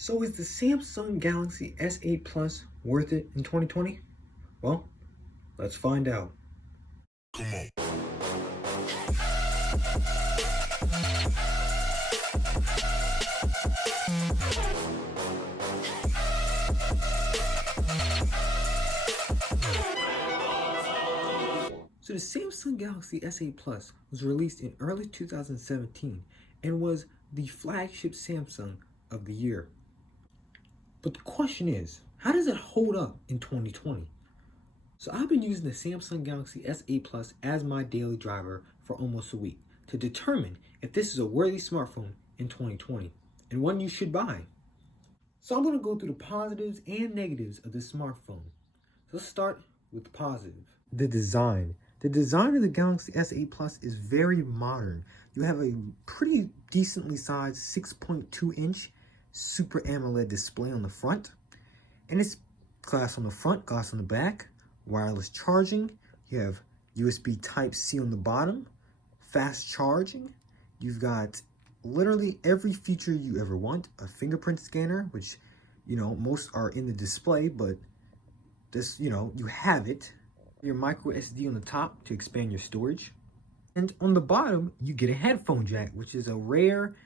So is the Samsung Galaxy S8 Plus worth it in 2020? Well, let's find out. Come on. So the Samsung Galaxy S8 Plus was released in early 2017 and was the flagship Samsung of the year. But the question is, how does it hold up in 2020? So I've been using the Samsung Galaxy S8 Plus as my daily driver for almost a week to determine if this is a worthy smartphone in 2020 and one you should buy. So I'm going to go through the positives and negatives of this smartphone. So let's start with the positive. The design. The design of the Galaxy S8 Plus is very modern. You have a pretty decently sized 6.2-inch Super AMOLED display on the front. And it's glass on the front, glass on the back, wireless charging. You have USB Type-C on the bottom, fast charging. You've got literally every feature you ever want. A fingerprint scanner, which, most are in the display, but this, you have it. Your micro SD on the top to expand your storage. And on the bottom, you get a headphone jack, which is a rare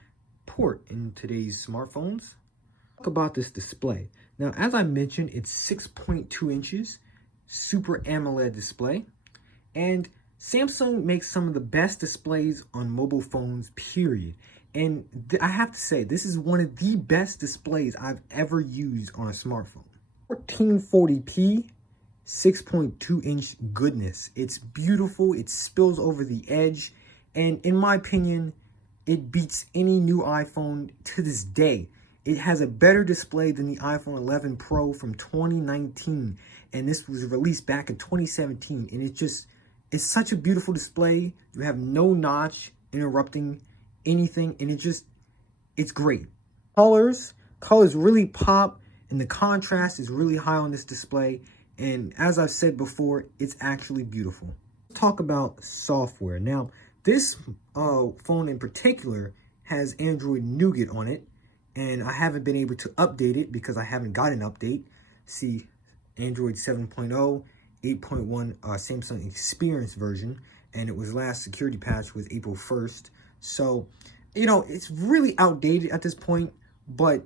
port in today's smartphones. Talk about this display. Now, as I mentioned, it's 6.2 inches, Super AMOLED display. And Samsung makes some of the best displays on mobile phones, period. And I have to say, this is one of the best displays I've ever used on a smartphone. 1440p, 6.2-inch goodness. It's beautiful. It spills over the edge. And in my opinion, it beats any new iPhone to this day. It has a better display than the iPhone 11 Pro from 2019. And this was released back in 2017. And it's such a beautiful display. You have no notch interrupting anything. And it's great. Colors really pop. And the contrast is really high on this display. And as I've said before, it's actually beautiful. Let's talk about software. Now, this phone in particular has Android Nougat on it. And I haven't been able to update it because I haven't got an update. See, Android 7.0, 8.1 Samsung Experience version. And it was last security patch was April 1st. So, it's really outdated at this point. But,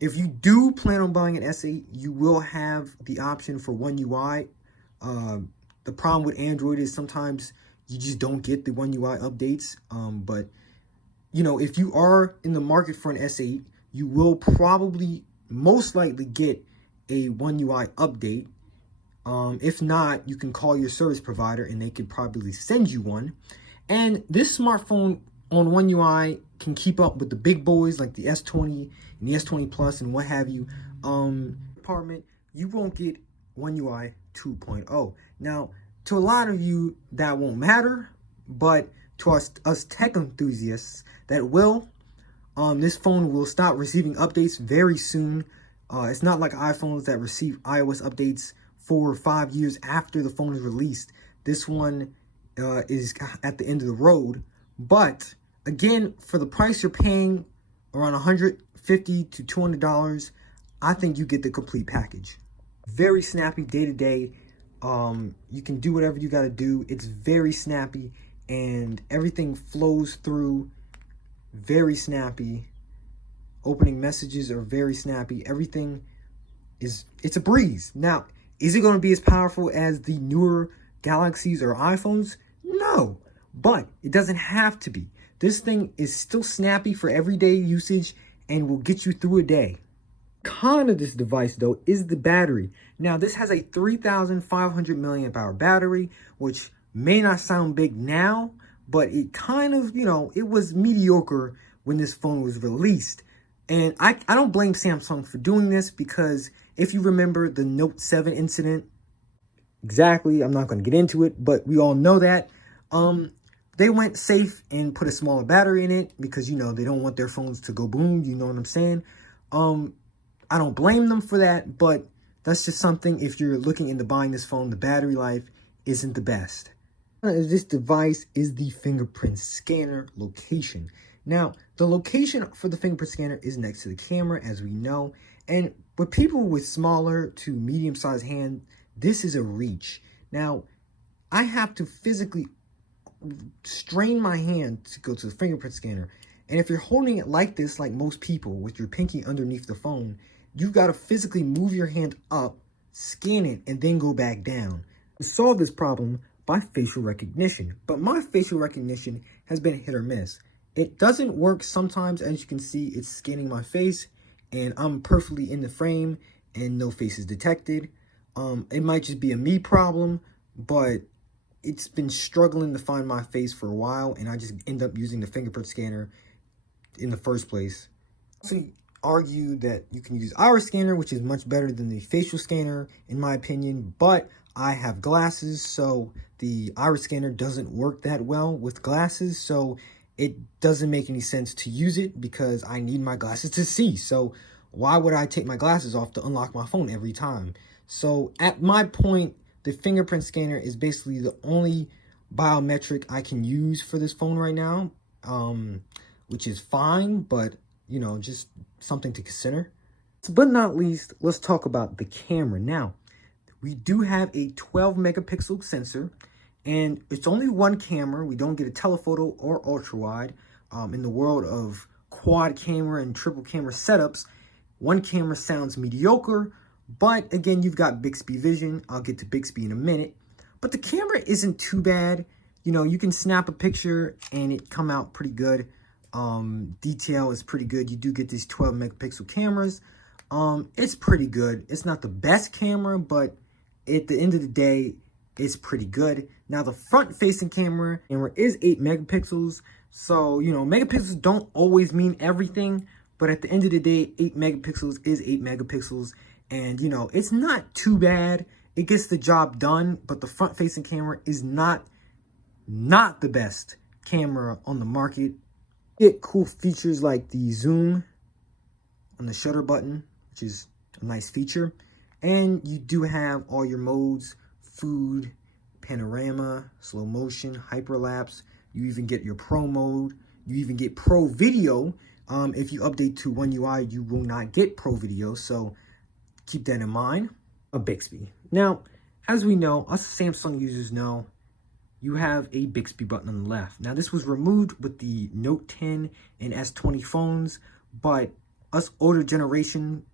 if you do plan on buying an S8, you will have the option for One UI. The problem with Android is sometimes you just don't get the One UI updates. But, if you are in the market for an S8, you will probably most likely get a One UI update. If not, you can call your service provider and they could probably send you one. And this smartphone on One UI can keep up with the big boys like the S20 and the S20 Plus and what have you. Department, you won't get One UI 2.0. Now, to a lot of you, that won't matter, but to us tech enthusiasts, that will. This phone will stop receiving updates very soon. It's not like iPhones that receive iOS updates 4 or 5 years after the phone is released. This one is at the end of the road. But again, for the price you're paying, around $150 to $200, I think you get the complete package. Very snappy day to day. You can do whatever you got to do. It's very snappy and everything flows through. Very snappy. Opening messages are very snappy. Everything it's a breeze. Now, is it going to be as powerful as the newer Galaxies or iPhones? No, but it doesn't have to be. This thing is still snappy for everyday usage and will get you through a day. Con of this device, though, is the battery. Now, this has a 3,500 milliamp hour battery, which may not sound big now, but it kind of, it was mediocre when this phone was released. And I don't blame Samsung for doing this because if you remember the Note 7 incident, exactly, I'm not going to get into it, but we all know that. They went safe and put a smaller battery in it because, they don't want their phones to go boom. You know what I'm saying? I don't blame them for that, but that's just something if you're looking into buying this phone, the battery life isn't the best. This device is the fingerprint scanner location. Now, the location for the fingerprint scanner is next to the camera, as we know. And with people with smaller to medium-sized hand, this is a reach. Now, I have to physically strain my hand to go to the fingerprint scanner. And if you're holding it like this, like most people, with your pinky underneath the phone, you've got to physically move your hand up, scan it, and then go back down. To solve this problem by facial recognition. But my facial recognition has been hit or miss. It doesn't work sometimes. As you can see, it's scanning my face, and I'm perfectly in the frame, and no face is detected. It might just be a me problem, but it's been struggling to find my face for a while, and I just end up using the fingerprint scanner in the first place. So argue that you can use iris scanner, which is much better than the facial scanner in my opinion, but I have glasses, so the iris scanner doesn't work that well with glasses, so it doesn't make any sense to use it because I need my glasses to see. So why would I take my glasses off to unlock my phone every time? So at my point, the fingerprint scanner is basically the only biometric I can use for this phone right now, which is fine, but, you know, just something to consider. But not least, let's talk about the camera. Now, we do have a 12 megapixel sensor, and it's only one camera. We don't get a telephoto or ultra wide. In the world of quad camera and triple camera setups, one camera sounds mediocre, but again, you've got Bixby vision. I'll get to Bixby in a minute, but the camera isn't too bad. You know, you can snap a picture and it come out pretty good. Detail is pretty good. You do get these 12 megapixel cameras. It's pretty good. It's not the best camera, but at the end of the day, it's pretty good. Now, the front-facing camera is 8 megapixels. So, you know, megapixels don't always mean everything, but at the end of the day, 8 megapixels is 8 megapixels. And, you know, it's not too bad. It gets the job done, but the front-facing camera is not the best camera on the market. You get cool features like the zoom on the shutter button, which is a nice feature. And you do have all your modes: food, panorama, slow motion, hyperlapse. You even get your pro mode. You even get pro video. If you update to One UI, you will not get pro video, so keep that in mind. A Bixby. Now, as we know, us Samsung users know, you have a Bixby button on the left. Now, this was removed with the Note 10 and S20 phones, but us older generation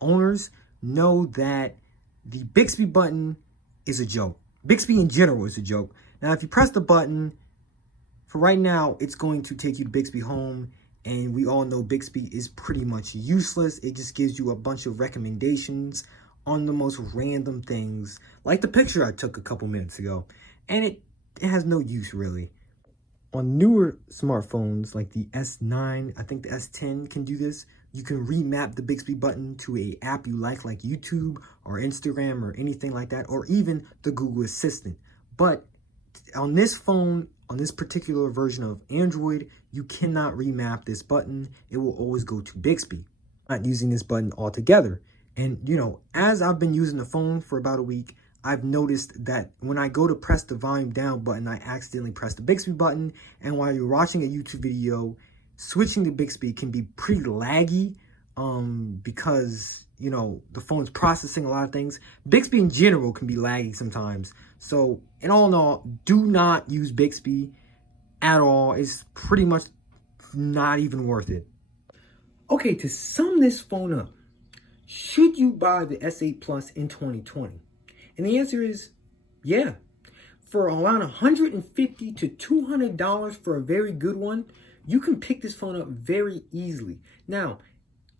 owners know that the Bixby button is a joke. Bixby in general is a joke. Now, if you press the button, for right now, it's going to take you to Bixby Home, and we all know Bixby is pretty much useless. It just gives you a bunch of recommendations on the most random things, like the picture I took a couple minutes ago, and it has no use really. On newer smartphones like the S9, I think the S10 can do this. You can remap the Bixby button to a app you like YouTube or Instagram or anything like that, or even the Google Assistant. But on this phone, on this particular version of Android, you cannot remap this button. It will always go to Bixby. Not using this button altogether. And, you know, as I've been using the phone for about a week, I've noticed that when I go to press the volume down button, I accidentally press the Bixby button. And while you're watching a YouTube video, switching to Bixby can be pretty laggy because, you know, the phone's processing a lot of things. Bixby in general can be laggy sometimes. So, in all, do not use Bixby at all. It's pretty much not even worth it. Okay, to sum this phone up, should you buy the S8 Plus in 2020? And the answer is yeah. For around $150 to $200 for a very good one, you can pick this phone up very easily. Now,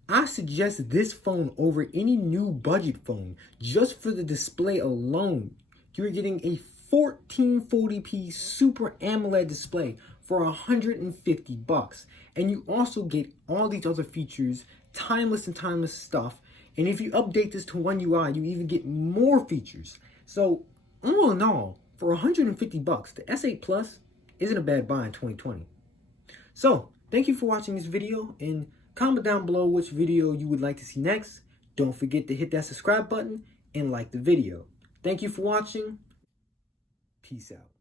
I suggest this phone over any new budget phone. Just for the display alone, you're getting a 1440p Super AMOLED display for $150. And you also get all these other features, timeless stuff. And if you update this to One UI, you even get more features. So, all in all, for $150, the S8 Plus isn't a bad buy in 2020. So, thank you for watching this video, and comment down below which video you would like to see next. Don't forget to hit that subscribe button and like the video. Thank you for watching. Peace out.